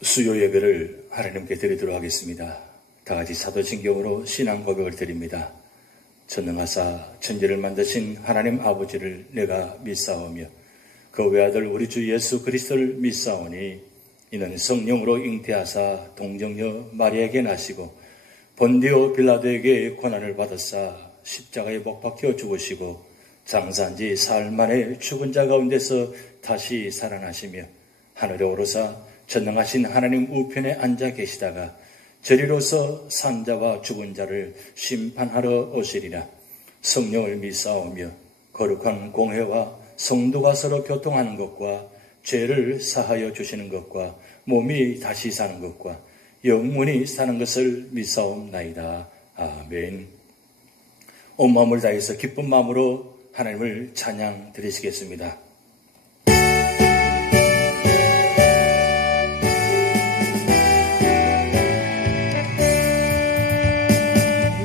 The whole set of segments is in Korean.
수요 예배를 하나님께 드리도록 하겠습니다. 다같이 사도신경으로 신앙 고백을 드립니다. 전능하사 천지를 만드신 하나님 아버지를 내가 믿사오며 그 외아들 우리 주 예수 그리스도를 믿사오니 이는 성령으로 잉태하사 동정녀 마리아에게 나시고 본디오 빌라도에게 고난을 받으사 십자가에 못 박혀 죽으시고 장사한 지 사흘 만에 죽은 자 가운데서 다시 살아나시며 하늘에 오르사 전능하신 하나님 우편에 앉아 계시다가 저리로서 산자와 죽은 자를 심판하러 오시리라. 성령을 믿사오며 거룩한 공회와 성도가 서로 교통하는 것과 죄를 사하여 주시는 것과 몸이 다시 사는 것과 영원히 사는 것을 믿사옵나이다. 아멘. 온 마음을 다해서 기쁜 마음으로 하나님을 찬양 드리시겠습니다.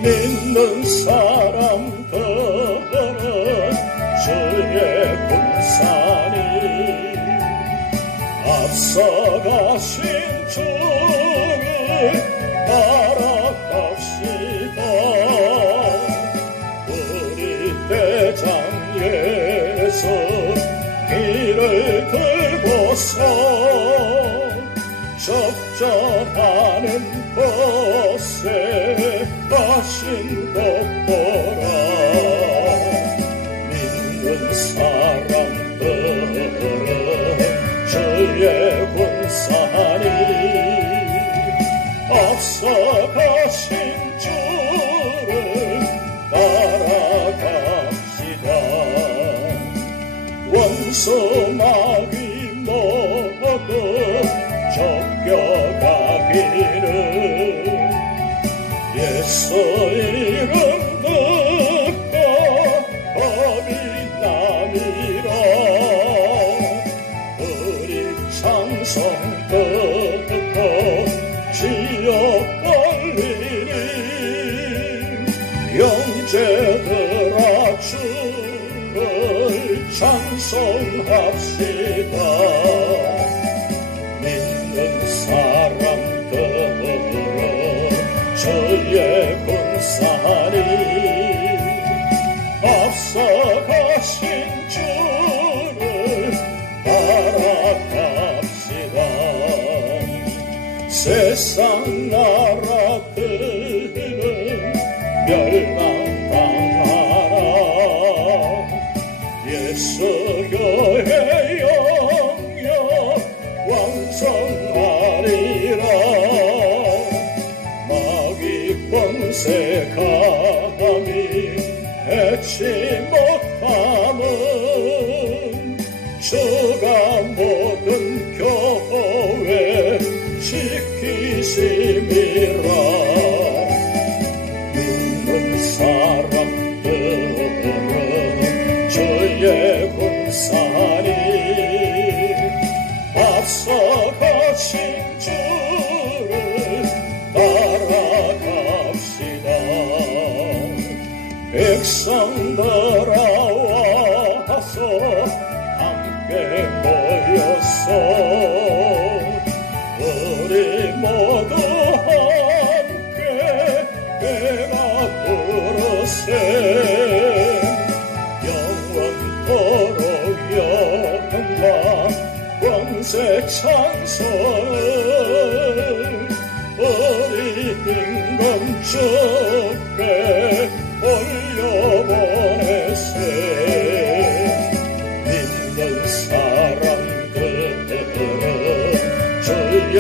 믿는 사람들은 주의 군산이 앞서가신 주를 따라갑시다. 우리 대장 예수 길을 들고서 적절하는 곳에 가신 것 보라. 믿는 사람들은 주의 군산이 앞서가신 주를 따라갑시다. 원수 마귀 모두 쫓겨가기를 예수 이름 듣고 겁이 남이라. 우리 찬송 듣고 지옥 걸리니 형제들아 주를 찬송합시다. 믿는 사람들은 주의 군산이 앞서가신 주를 따라갑시다. 세상 나라들은 멸망당하라. 예수 교회 영영 왕성하리라. 마귀 권세 감히 해치 못함은 주가 모든 교회 지키심이라. 믿는 사람들은 주의 군산이 앞서가신 주를 따라갑시다. 백성들아 와서 함께 모여서 우리 모두 함께 배가 부르세. 영원토록 영광 권세 찬송을 우리 임금 주께 올려보내세. 믿는 사람들은 주의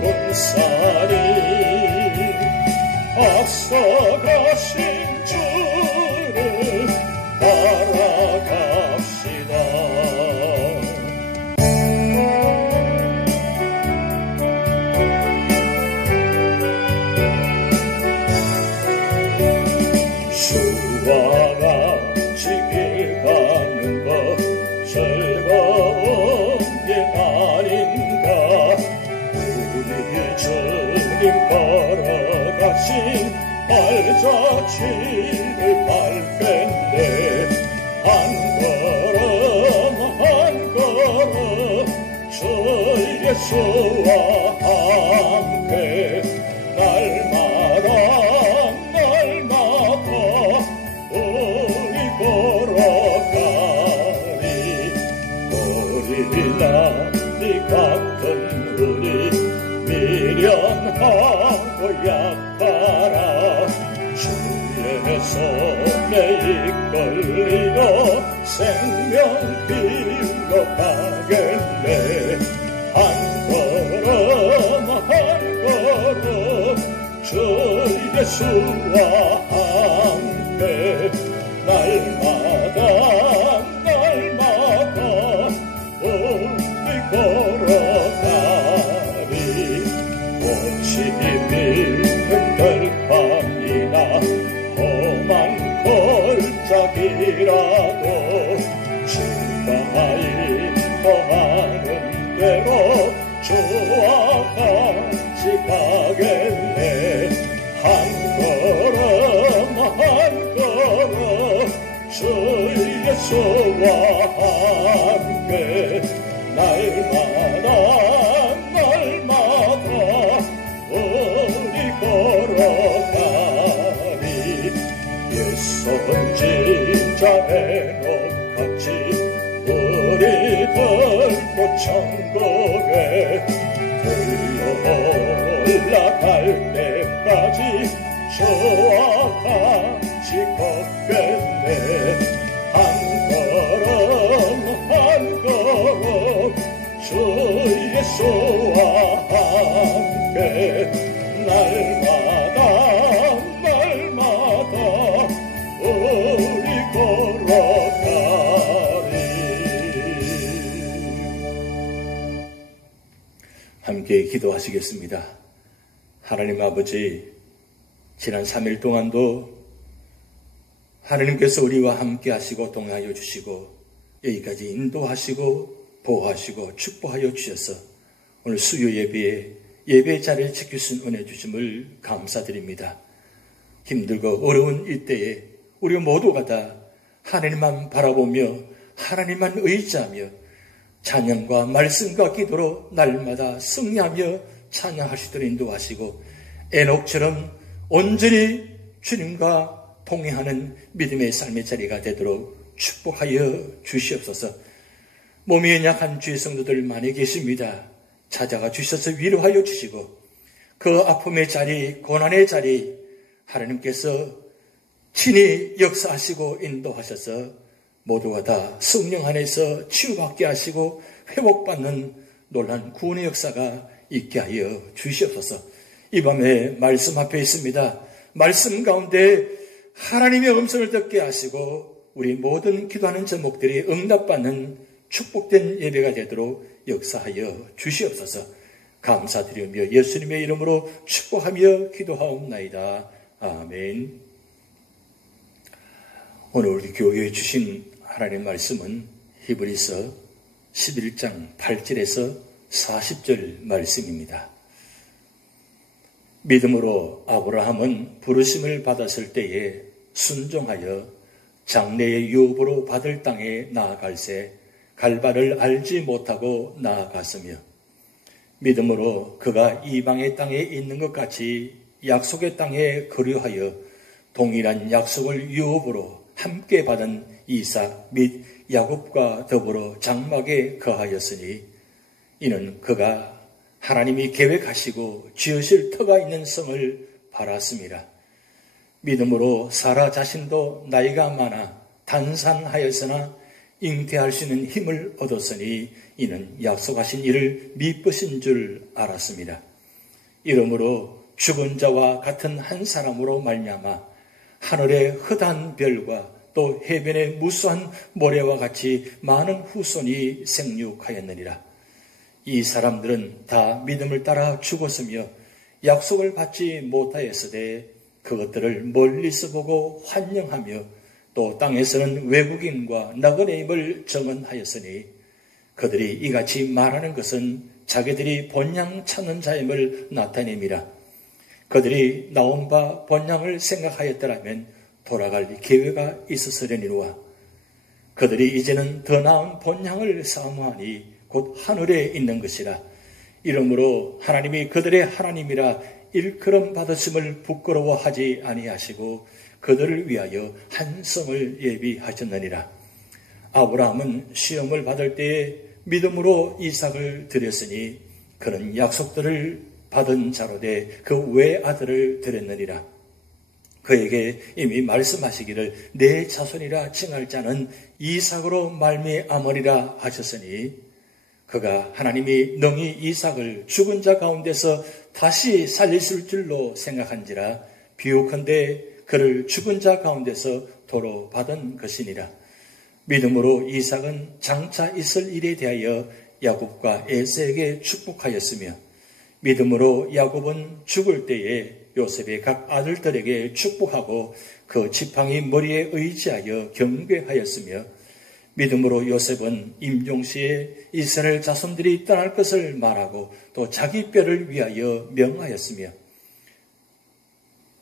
군산이 앞서가신 주를 따라갑시다. 주와 같이 길 가는 것 즐거운 일 아닌가. 우리 주님 걸어가신 발자취를 밟겠네. 한 걸음 한 걸음 주 예수와 손에 이끌리어 생명 길로 가겠네. 한 걸음 한 걸음 주 예수와 함께 날마다 우리 걸어가리. 꽃이 피는 들판이나 험한 골짜기라도 주가 인도하는 대로 주와 같이 가겠네. 한 걸음 한 걸음 주 예수와 함께 날마다 우리 걸어가리. 옛 선지자 에녹같이 우리들도 천국에 올라갈 때까지 주와 같이 걷겠네. 한 걸음 주 예수와 함께 날마다 우리 걸어가리. 함께 기도하시겠습니다. 하나님 아버지, 지난 3일 동안도 하나님께서 우리와 함께 하시고 동행하여 주시고 여기까지 인도하시고 보호하시고 축복하여 주셔서 오늘 수요 예배 자리를 지킬 수 있는 은혜 주심을 감사드립니다. 힘들고 어려운 이때에 우리 모두가 다 하나님만 바라보며 하나님만 의지하며 찬양과 말씀과 기도로 날마다 승리하며 찬양할 수 있도록 인도하시고 에녹처럼 온전히 주님과 동행하는 믿음의 삶의 자리가 되도록 축복하여 주시옵소서. 몸이 연약한 주의 성도들 많이 계십니다. 찾아가 주셔서 위로하여 주시고 그 아픔의 자리, 고난의 자리 하나님께서 친히 역사하시고 인도하셔서 모두가 다 성령 안에서 치유받게 하시고 회복받는 놀라운 구원의 역사가 있게 하여 주시옵소서. 이 밤에 말씀 앞에 있습니다. 말씀 가운데 하나님의 음성을 듣게 하시고 우리 모든 기도하는 제목들이 응답받는 축복된 예배가 되도록 역사하여 주시옵소서. 감사드리며 예수님의 이름으로 축복하며 기도하옵나이다. 아멘. 오늘 우리 교회에 주신 하나님의 말씀은 히브리서 11장 8절에서 40절 말씀입니다. 믿음으로 아브라함은 부르심을 받았을 때에 순종하여 장래의 유업으로 받을 땅에 나아갈새 갈 바를 알지 못하고 나아갔으며 믿음으로 그가 이방의 땅에 있는 것 같이 약속의 땅에 거류하여 동일한 약속을 유업으로 함께 받은 이삭 및 야곱과 더불어 장막에 거하였으니 이는 그가 하나님이 계획하시고 지으실 터가 있는 성을 바랐습니다. 믿음으로 사라 자신도 나이가 많아 단산하였으나 잉태할 수 있는 힘을 얻었으니 이는 약속하신 이를 미쁘신 줄 알았습니다. 이러므로 죽은 자와 같은 한 사람으로 말미암아 하늘의 흩한 별과 또 해변의 무수한 모래와 같이 많은 후손이 생육하였느니라. 이 사람들은 다 믿음을 따라 죽었으며 약속을 받지 못하였으되 그것들을 멀리서 보고 환영하며 또 땅에서는 외국인과 나그네임을 정언하였으니 그들이 이같이 말하는 것은 자기들이 본향 찾는 자임을 나타냄이라. 그들이 나온 바 본향을 생각하였더라면 돌아갈 기회가 있었으려니와 그들이 이제는 더 나은 본향을 사모하니 곧 하늘에 있는 것이라. 이러므로 하나님이 그들의 하나님이라 일컬음 받으심을 부끄러워하지 아니하시고 그들을 위하여 한 성을 예비하셨느니라. 아브라함은 시험을 받을 때에 믿음으로 이삭을 드렸으니 그는 약속들을 받은 자로 돼 그 외아들을 드렸느니라. 그에게 이미 말씀하시기를 내 자손이라 칭할 자는 이삭으로 말미암으리라 하셨으니 그가 하나님이 능히 이삭을 죽은 자 가운데서 다시 살리실 줄로 생각한지라 비옥한데 그를 죽은 자 가운데서 도로 받은 것이니라. 믿음으로 이삭은 장차 있을 일에 대하여 야곱과 에서에게 축복하였으며 믿음으로 야곱은 죽을 때에 요셉의 각 아들들에게 축복하고 그 지팡이 머리에 의지하여 경배하였으며 믿음으로 요셉은 임종시에 이스라엘 자손들이 떠날 것을 말하고 또 자기 뼈를 위하여 명하였으며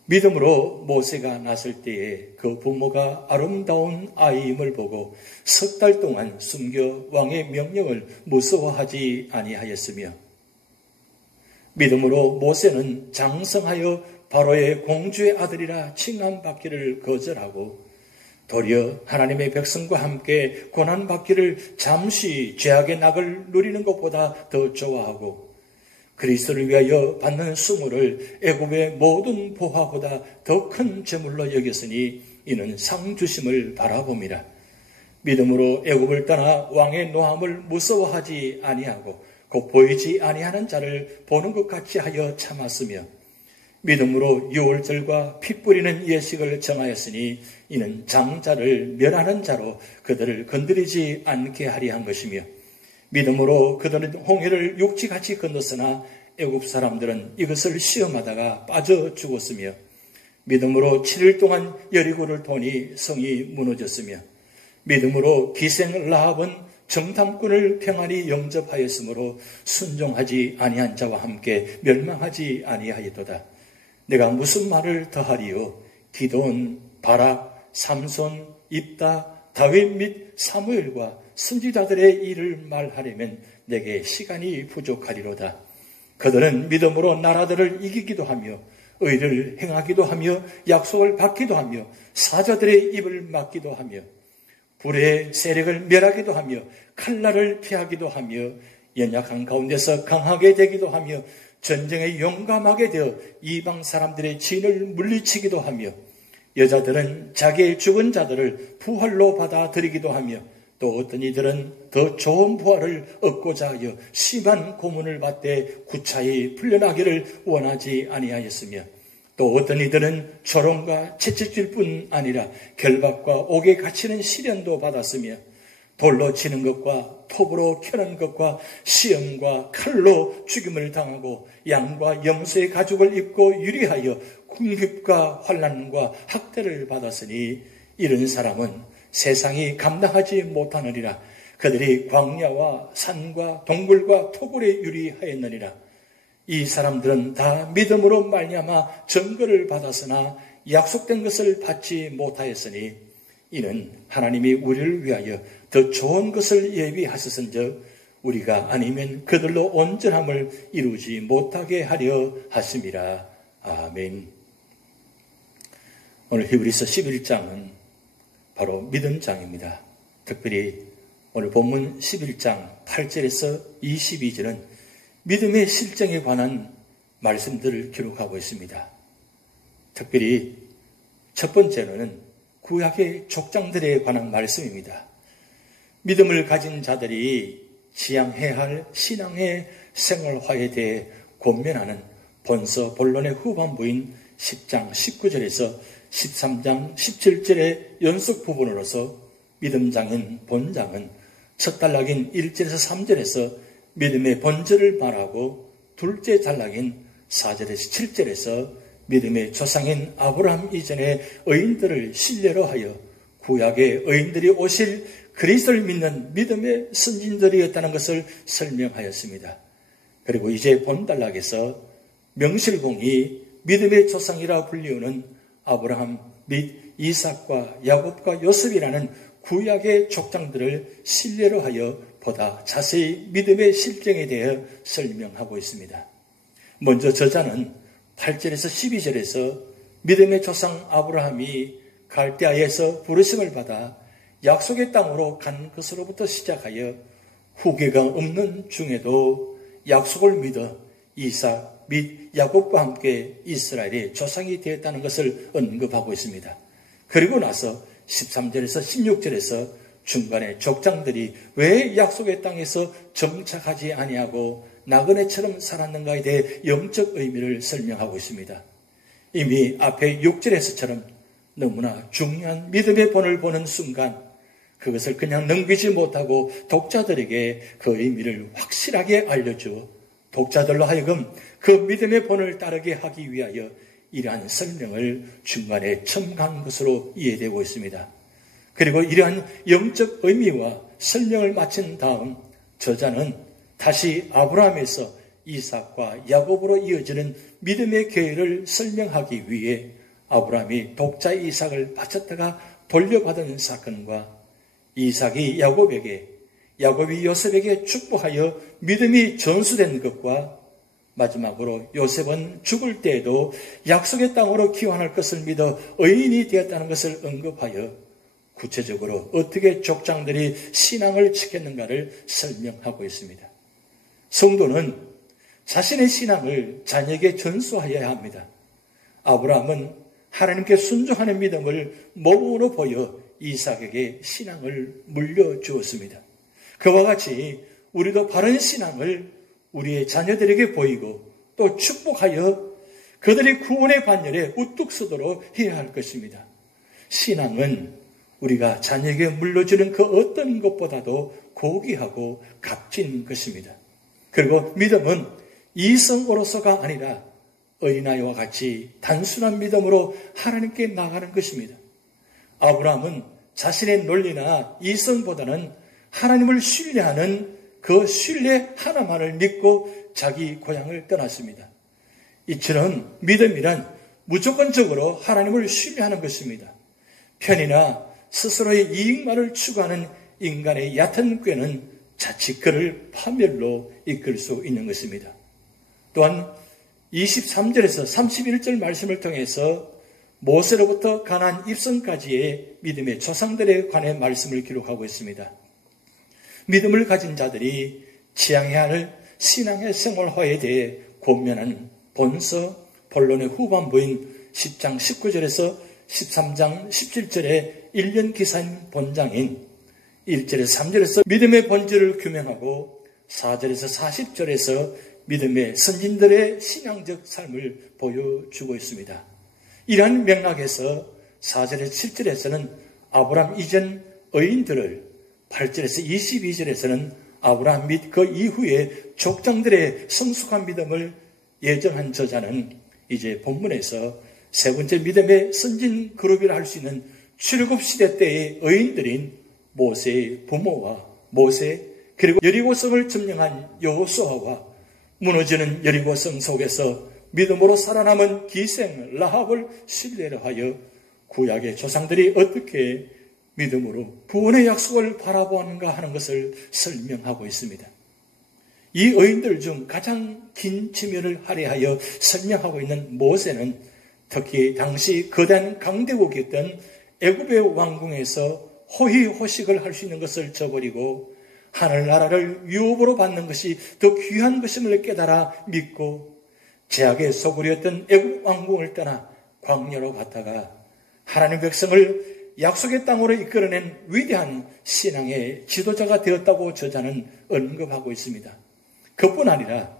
믿음으로 모세가 났을 때에 그 부모가 아름다운 아이임을 보고 석 달 동안 숨겨 왕의 명령을 무서워하지 아니하였으며 믿음으로 모세는 장성하여 바로의 공주의 아들이라 칭함받기를 거절하고 도리어 하나님의 백성과 함께 고난받기를 잠시 죄악의 낙을 누리는 것보다 더 좋아하고 그리스도를 위하여 받는 수모를 애굽의 모든 보화보다 더 큰 재물로 여겼으니 이는 상 주심을 바라봅니다. 믿음으로 애굽을 떠나 왕의 노함을 무서워하지 아니하고 곧 보이지 아니하는 자를 보는 것 같이 하여 참았으며 믿음으로 유월절과 피 뿌리는 예식을 정하였으니 이는 장자를 멸하는 자로 그들을 건드리지 않게 하려 한 것이며 믿음으로 그들은 홍해를 육지같이 건넜으나 애굽 사람들은 이것을 시험하다가 빠져 죽었으며 믿음으로 7일 동안 여리고를 도니 성이 무너졌으며 믿음으로 기생 라합은 정탐꾼을 평안히 영접하였으므로 순종하지 아니한 자와 함께 멸망하지 아니하였도다. 내가 무슨 말을 더하리요? 기드온, 바락, 삼손, 입다, 다윗 및 사무엘과 선지자들의 일을 말하려면 내게 시간이 부족하리로다. 그들은 믿음으로 나라들을 이기기도 하며 의를 행하기도 하며 약속을 받기도 하며 사자들의 입을 막기도 하며 불의 세력을 멸하기도 하며 칼날을 피하기도 하며 연약한 가운데서 강하게 되기도 하며 전쟁에 용감하게 되어 이방 사람들의 진을 물리치기도 하며 여자들은 자기의 죽은 자들을 부활로 받아들이기도 하며 또 어떤 이들은 더 좋은 부활을 얻고자 하여 심한 고문을 받되 구차히 풀려나기를 원하지 아니하였으며 또 어떤 이들은 조롱과 채찍질 뿐 아니라 결박과 옥에 갇히는 시련도 받았으며 돌로 치는 것과 톱으로 켜는 것과 시험과 칼로 죽임을 당하고 양과 염소의 가죽을 입고 유리하여 궁핍과 환난과 학대를 받았으니 이런 사람은 세상이 감당하지 못하느니라. 그들이 광야와 산과 동굴과 토굴에 유리하였느니라. 이 사람들은 다 믿음으로 말미암아 증거를 받았으나 약속된 것을 받지 못하였으니 이는 하나님이 우리를 위하여 더 좋은 것을 예비하셨은즉 우리가 아니면 그들로 온전함을 이루지 못하게 하려 하심이라. 아멘. 오늘 히브리서 11장은 바로 믿음장입니다. 특별히 오늘 본문 11장 8절에서 22절은 믿음의 실정에 관한 말씀들을 기록하고 있습니다. 특별히 첫 번째로는 구약의 족장들에 관한 말씀입니다. 믿음을 가진 자들이 지향해야 할 신앙의 생활화에 대해 권면하는 본서 본론의 후반부인 10장 19절에서 13장 17절의 연속 부분으로서 믿음장인 본장은 첫 단락인 1절에서 3절에서 믿음의 본질을 말하고 둘째 단락인 4절에서 7절에서 믿음의 조상인 아브라함 이전의 의인들을 신뢰로 하여 구약의 의인들이 오실 그리스도를 믿는 믿음의 선진들이었다는 것을 설명하였습니다. 그리고 이제 본단락에서 명실공히 믿음의 조상이라 불리우는 아브라함 및 이삭과 야곱과 요셉이라는 구약의 족장들을 신뢰로 하여 보다 자세히 믿음의 실정에 대해 설명하고 있습니다. 먼저 저자는 8절에서 12절에서 믿음의 조상 아브라함이 갈대아에서 부르심을 받아 약속의 땅으로 간 것으로부터 시작하여 후계가 없는 중에도 약속을 믿어 이삭, 및 야곱과 함께 이스라엘의 조상이 되었다는 것을 언급하고 있습니다. 그리고 나서 13절에서 16절에서 중간에 족장들이 왜 약속의 땅에서 정착하지 아니하고 나그네처럼 살았는가에 대해 영적 의미를 설명하고 있습니다. 이미 앞에 6절에서처럼 너무나 중요한 믿음의 본을 보는 순간 그것을 그냥 넘기지 못하고 독자들에게 그 의미를 확실하게 알려주어 독자들로 하여금 그 믿음의 본을 따르게 하기 위하여 이러한 설명을 중간에 첨가한 것으로 이해되고 있습니다. 그리고 이러한 영적 의미와 설명을 마친 다음 저자는 다시 아브라함에서 이삭과 야곱으로 이어지는 믿음의 계율을 설명하기 위해 아브라함이 독자 이삭을 바쳤다가 돌려받은 사건과 이삭이 야곱에게, 야곱이 요셉에게 축복하여 믿음이 전수된 것과 마지막으로 요셉은 죽을 때에도 약속의 땅으로 귀환할 것을 믿어 의인이 되었다는 것을 언급하여 구체적으로 어떻게 족장들이 신앙을 지켰는가를 설명하고 있습니다. 성도는 자신의 신앙을 자녀에게 전수하여야 합니다. 아브라함은 하나님께 순종하는 믿음을 모범으로 보여 이삭에게 신앙을 물려주었습니다. 그와 같이 우리도 바른 신앙을 우리의 자녀들에게 보이고 또 축복하여 그들의 구원의 반열에 우뚝 서도록 해야 할 것입니다. 신앙은 우리가 자녀에게 물려주는 그 어떤 것보다도 고귀하고 값진 것입니다. 그리고 믿음은 이성으로서가 아니라 어린아이와 같이 단순한 믿음으로 하나님께 나가는 것입니다. 아브라함은 자신의 논리나 이성보다는 하나님을 신뢰하는 그 신뢰 하나만을 믿고 자기 고향을 떠났습니다. 이처럼 믿음이란 무조건적으로 하나님을 신뢰하는 것입니다. 편이나 스스로의 이익만을 추구하는 인간의 얕은 꾀는 자칫 그를 파멸로 이끌 수 있는 것입니다. 또한 23절에서 31절 말씀을 통해서 모세로부터 가나안 입성까지의 믿음의 조상들에 관해 말씀을 기록하고 있습니다. 믿음을 가진 자들이 지향해야 할 신앙의 생활화에 대해 권면하는 본서 본론의 후반부인 10장 19절에서 13장 17절의 1년 기사인 본장인 1절에서 3절에서 믿음의 본질을 규명하고 4절에서 40절에서 믿음의 선진들의 신앙적 삶을 보여주고 있습니다. 이러한 맥락에서 4절에서 7절에서는 아브라함 이전 의인들을, 8절에서 22절에서는 아브라함 및 그 이후의 족장들의 성숙한 믿음을 예정한 저자는 이제 본문에서 세 번째 믿음의 선진 그룹이라 할 수 있는 출애굽시대 때의 의인들인 모세의 부모와 모세, 그리고 여리고성을 점령한 여호수아와 무너지는 여리고성 속에서 믿음으로 살아남은 기생 라합을 신뢰로 하여 구약의 조상들이 어떻게 믿음으로 구원의 약속을 바라보았는가 하는 것을 설명하고 있습니다. 이 의인들 중 가장 긴 지면을 할애하여 설명하고 있는 모세는 특히 당시 거대한 강대국이었던 애굽의 왕궁에서 호의호식을 할 수 있는 것을 저버리고 하늘나라를 유업으로 받는 것이 더 귀한 것임을 깨달아 믿고 제약의 소굴이었던 애굽 왕궁을 떠나 광야로 갔다가 하나님 백성을 약속의 땅으로 이끌어낸 위대한 신앙의 지도자가 되었다고 저자는 언급하고 있습니다. 그뿐 아니라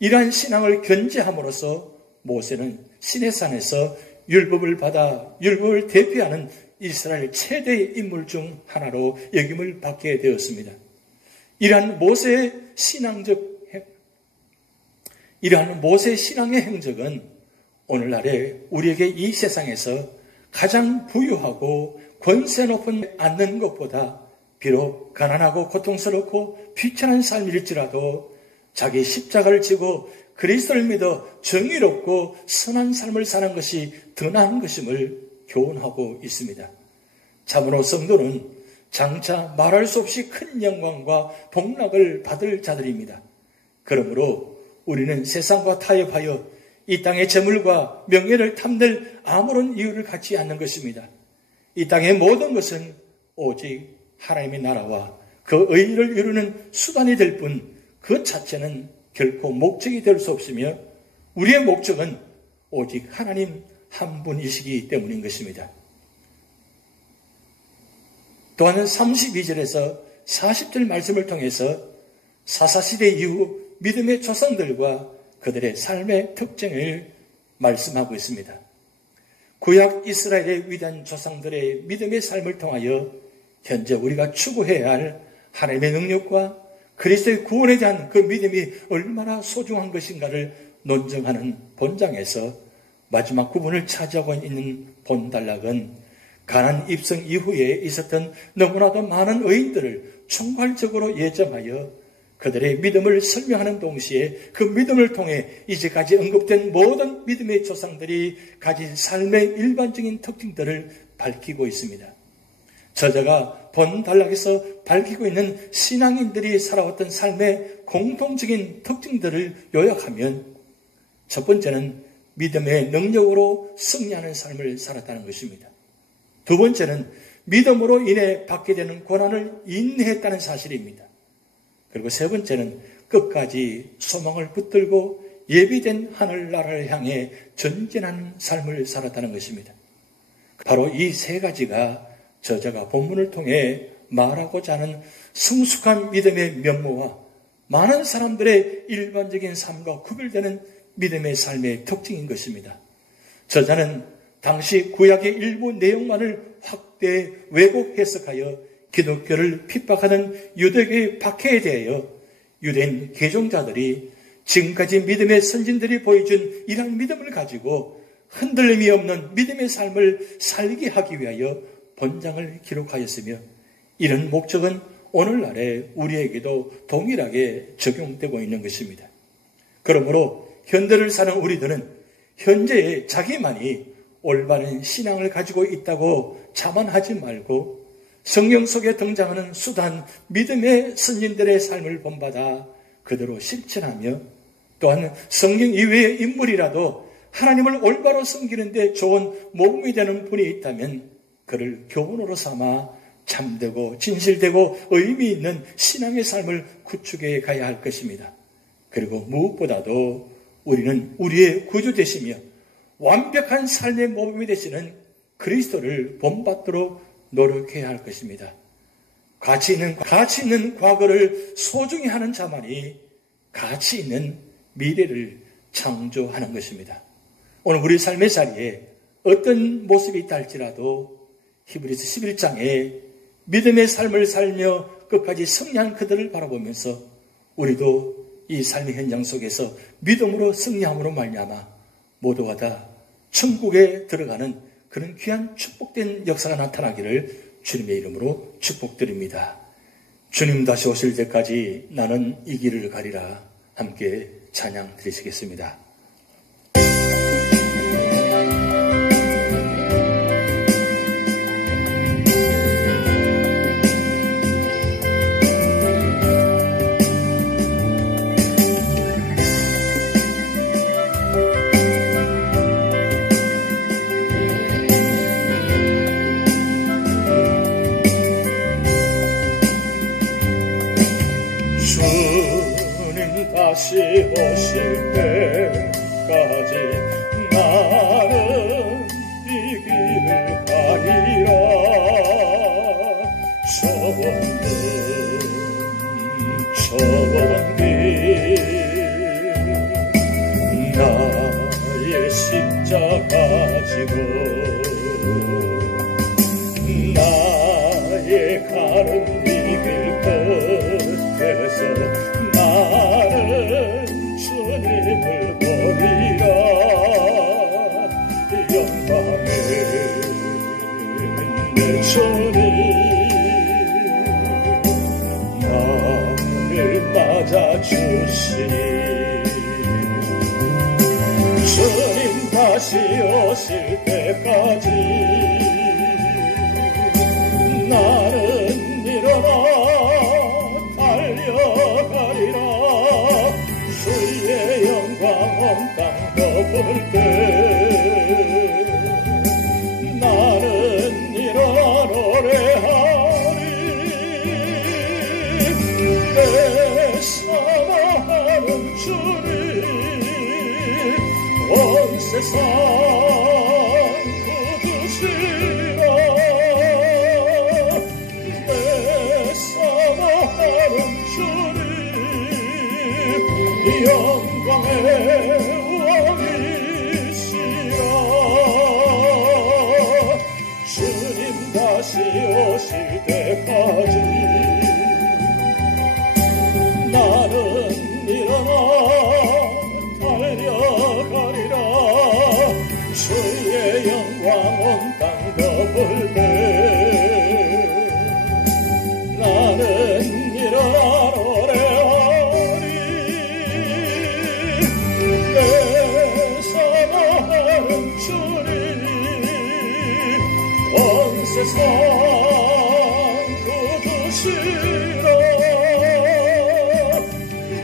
이러한 신앙을 견지함으로써 모세는 시내산에서 율법을 받아 율법을 대표하는 이스라엘 최대의 인물 중 하나로 여김을 받게 되었습니다. 이러한 모세의 신앙의 행적은 오늘날에 우리에게 이 세상에서 가장 부유하고 권세 높은 않는 것보다 비록 가난하고 고통스럽고 비천한 삶일지라도 자기 십자가를 지고 그리스도를 믿어 정의롭고 선한 삶을 사는 것이 더 나은 것임을 교훈하고 있습니다. 참으로 성도는 장차 말할 수 없이 큰 영광과 복락을 받을 자들입니다. 그러므로 우리는 세상과 타협하여 이 땅의 재물과 명예를 탐낼 아무런 이유를 갖지 않는 것입니다. 이 땅의 모든 것은 오직 하나님의 나라와 그 의의를 이루는 수단이 될 뿐 그 자체는 결코 목적이 될 수 없으며 우리의 목적은 오직 하나님 한 분이시기 때문인 것입니다. 또한 32절에서 40절 말씀을 통해서 사사시대 이후 믿음의 조상들과 그들의 삶의 특징을 말씀하고 있습니다. 구약 이스라엘의 위대한 조상들의 믿음의 삶을 통하여 현재 우리가 추구해야 할 하나님의 능력과 그리스도의 구원에 대한 그 믿음이 얼마나 소중한 것인가를 논증하는 본장에서 마지막 부분을 차지하고 있는 본단락은 가나안 입성 이후에 있었던 너무나도 많은 의인들을 총괄적으로 예정하여 그들의 믿음을 설명하는 동시에 그 믿음을 통해 이제까지 언급된 모든 믿음의 조상들이 가진 삶의 일반적인 특징들을 밝히고 있습니다. 저자가 본단락에서 밝히고 있는 신앙인들이 살아왔던 삶의 공통적인 특징들을 요약하면 첫 번째는 믿음의 능력으로 승리하는 삶을 살았다는 것입니다. 두 번째는 믿음으로 인해 받게 되는 고난을 인내했다는 사실입니다. 그리고 세 번째는 끝까지 소망을 붙들고 예비된 하늘나라를 향해 전진하는 삶을 살았다는 것입니다. 바로 이 세 가지가 저자가 본문을 통해 말하고자 하는 성숙한 믿음의 면모와 많은 사람들의 일반적인 삶과 구별되는 믿음의 삶의 특징인 것입니다. 저자는 당시 구약의 일부 내용만을 확대 왜곡 해석하여 기독교를 핍박하는 유대교의 박해에 대하여 유대인 개종자들이 지금까지 믿음의 선진들이 보여준 이러한 믿음을 가지고 흔들림이 없는 믿음의 삶을 살게 하기 위하여 본장을 기록하였으며 이런 목적은 오늘날의 우리에게도 동일하게 적용되고 있는 것입니다. 그러므로 현대를 사는 우리들은 현재의 자기만이 올바른 신앙을 가지고 있다고 자만하지 말고 성경 속에 등장하는 수단 믿음의 선진들의 삶을 본받아 그대로 실천하며 또한 성경 이외의 인물이라도 하나님을 올바로 섬기는 데 좋은 모범이 되는 분이 있다면 그를 교훈으로 삼아 참되고 진실되고 의미 있는 신앙의 삶을 구축해 가야 할 것입니다. 그리고 무엇보다도 우리는 우리의 구주 되시며 완벽한 삶의 모범이 되시는 그리스도를 본받도록 노력해야 할 것입니다. 가치 있는 과거를 소중히 하는 자만이 가치 있는 미래를 창조하는 것입니다. 오늘 우리 삶의 자리에 어떤 모습이 있다 할지라도 히브리서 11장에 믿음의 삶을 살며 끝까지 승리한 그들을 바라보면서 우리도 이 삶의 현장 속에서 믿음으로 승리함으로 말미암아 모두가 다 천국에 들어가는 그런 귀한 축복된 역사가 나타나기를 주님의 이름으로 축복드립니다. 주님 다시 오실 때까지 나는 이 길을 가리라. 함께 찬양 드리시겠습니다. 다시 오실 때까지 나는 이 길을 가리라. 좁은 길 나의 십자가 지고 나의 가는 이 길 끝에서 나는 주님을 보리라. 영광의 내 주님 나를 맞아주시니 주님 다시 오실 때까지 나는 일어나 달려가리라. 주의 영광 온 땅 덮을 때 나는 일어나 노래하리. 내 사랑하는 주님 세상 거두시라 내 사모하는 주님 영광의 왕이시라 주님 다시 오실 때까지 나는 일어나 달려가리라 주의 영광 온 땅 덮을 때 나는 일어나 노래하리 내 사랑하는 주님 온 세상 거두시라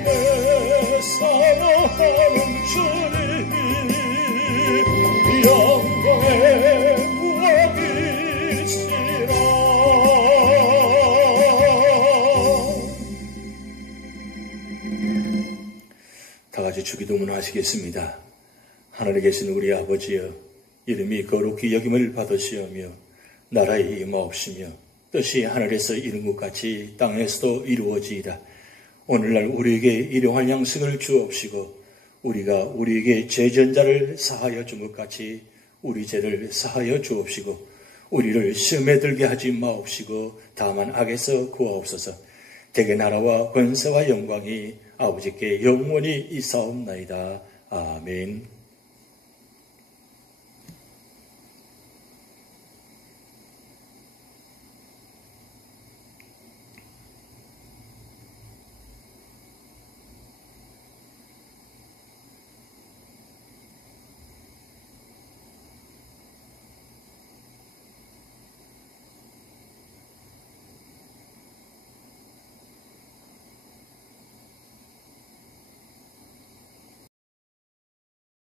내 사랑하는 주님 영광의 왕이시라. 다같이 주기도문 하시겠습니다. 하늘에 계신 우리 아버지여, 이름이 거룩히 여김을 받으시오며 나라의 임하옵시며 뜻이 하늘에서 이룬 것 같이 땅에서도 이루어지이다. 오늘날 우리에게 일용할 양식을 주옵시고 우리가 우리에게 죄전자를 사하여 준 것 같이 우리 죄를 사하여 주옵시고 우리를 시험에 들게 하지 마옵시고 다만 악에서 구하옵소서. 대개 나라와 권세와 영광이 아버지께 영원히 있사옵나이다. 아멘.